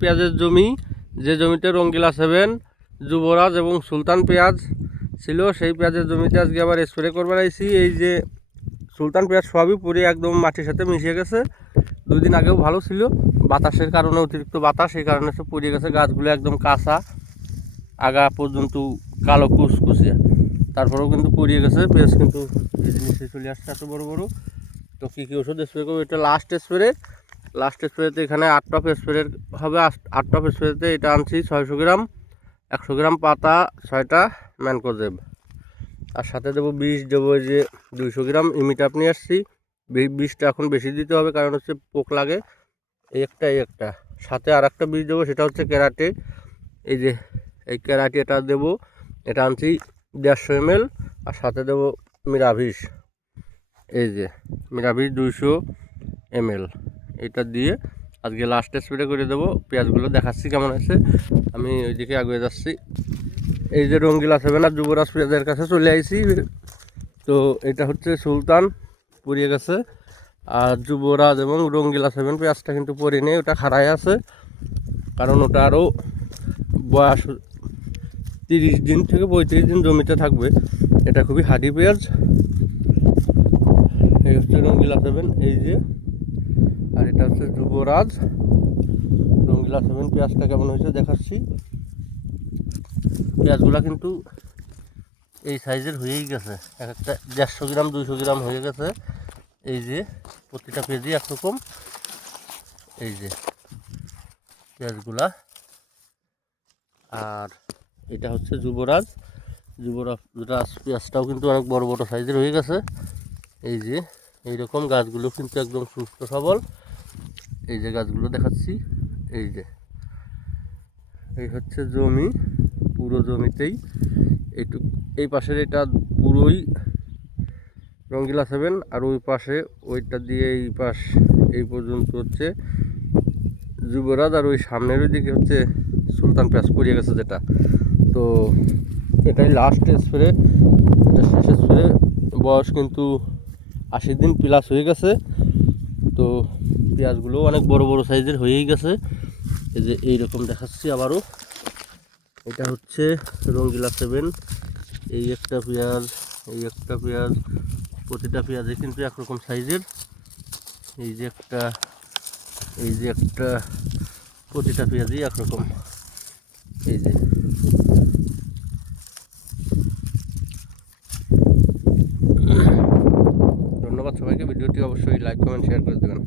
পেঁয়াজের জমি, যে জমিতে রঙ্গিলা 7, যুবরাজ এবং সুলতান পেঁয়াজ ছিল, সেই পেঁয়াজের জমিতে আজকে আবার স্প্রে করবার আইছি। এই যে সুলতান পেঁয়াজ সবই পুড়ে একদম মাটির সাথে মিশিয়ে গেছে। 2 দিন আগেও ভালো ছিল, বাতাসের কারণে, অতিরিক্ত বাতাস, সেই কারণে সব পুড়িয়ে গেছে। গাছগুলো একদম কাঁচা, আগা পর্যন্ত কালো কুচকুচিয়া, তারপরেও কিন্তু পুড়িয়ে গেছে। পেঁয়াজ কিন্তু এই জিনিসে চলে আসছে এত বড় বড়। তো কী কী ওষুধ স্প্রে করবো, এটা লাস্ট স্প্রেতে এখানে 8 টপ স্প্রে হবে। 8 টপ স্প্রেতে এটা আনছি 600 গ্রাম, 100 গ্রাম পাতা, 6টা ম্যানকোজেব, আর সাথে দেবো বিষ, দেবো যে 200 গ্রাম ইমিটাপ নিয়ে আসছি। বিষটা এখন বেশি দিতে হবে, কারণ হচ্ছে পোক লাগে। এই একটা সাথে আর একটা বীজ দেবো, সেটা হচ্ছে ক্যারাটে। এই যে এই ক্যারাটে এটা দেবো, এটা আনছি 150 ml, আর সাথে দেবো মিরাভিস। এই যে মিরাভিস 200 ml, এটা দিয়ে আজকে লাস্ট স্প্রে করে দেবো। পেঁয়াজগুলো দেখাচ্ছি কেমন আছে, আমি ওইদিকে আগে যাচ্ছি। এই যে রঙ্গিলা 7 আর যুবরাজ পেঁয়াজের কাছে চলে আইছি। তো এটা হচ্ছে সুলতান, পুড়িয়ে গেছে। আর যুবরাজ এবং রঙ্গিলা 7 পেঁয়াজটা কিন্তু পরে নেই, ওটা খাড়াই আছে, কারণ ওটা আরও বয়স 30 দিন থেকে 35 দিন জমিতে থাকবে। এটা খুবই হাডি পেঁয়াজ। এই হচ্ছে রঙ্গিলা 7, এই যে, আর এটা হচ্ছে যুবরাজ। রঙ্গিলা 7 পেঁয়াজটা কেমন হয়েছে দেখাচ্ছি। পেঁয়াজগুলো কিন্তু এই সাইজের হয়েই গেছে, এক একটা 150 গ্রাম 200 গ্রাম হয়ে গেছে। এই যে প্রতিটা পেঁয়াজই একরকম। এই যে পেঁয়াজগুলা, আর এটা হচ্ছে যুবরাজ পেঁয়াজটাও কিন্তু অনেক বড় বড় সাইজের হয়ে গেছে। এই যে এইরকম গাছগুলো কিন্তু একদম সুস্থ সবল। এই যে গাছগুলো দেখাচ্ছি, এই যে এই হচ্ছে জমি, পুরো জমিতেই এইটুকু, এই পাশের এটা পুরোই রঙ্গিলা 7, আর ওই পাশে ওইটা দিয়ে এই পাশ এই পর্যন্ত হচ্ছে যুবরাজ, আর ওই সামনের ওই দিকে হচ্ছে সুলতান পেঁয়াজ পড়িয়ে গেছে যেটা। তো এটাই লাস্ট স্প্রে, এটা শেষ স্প্রে। বয়স কিন্তু 80 দিন প্লাস হয়ে গেছে। তো পেঁয়াজগুলো অনেক বড় বড় সাইজের হয়েই গেছে। এই যে এইরকম দেখাচ্ছি আবারও। এটা হচ্ছে রঙ্গিলা 7, এই একটা পেঁয়াজ, এই একটা পেঁয়াজ, প্রতিটা পেঁয়াজে কিন্তু একরকম সাইজের। এই যে একটা, এই যে একটা, প্রতিটা পেঁয়াজই একরকম। এই যে ধন্যবাদ সবাইকে। ভিডিওটি অবশ্যই লাইক, কমেন্ট, শেয়ার করে দেবেন।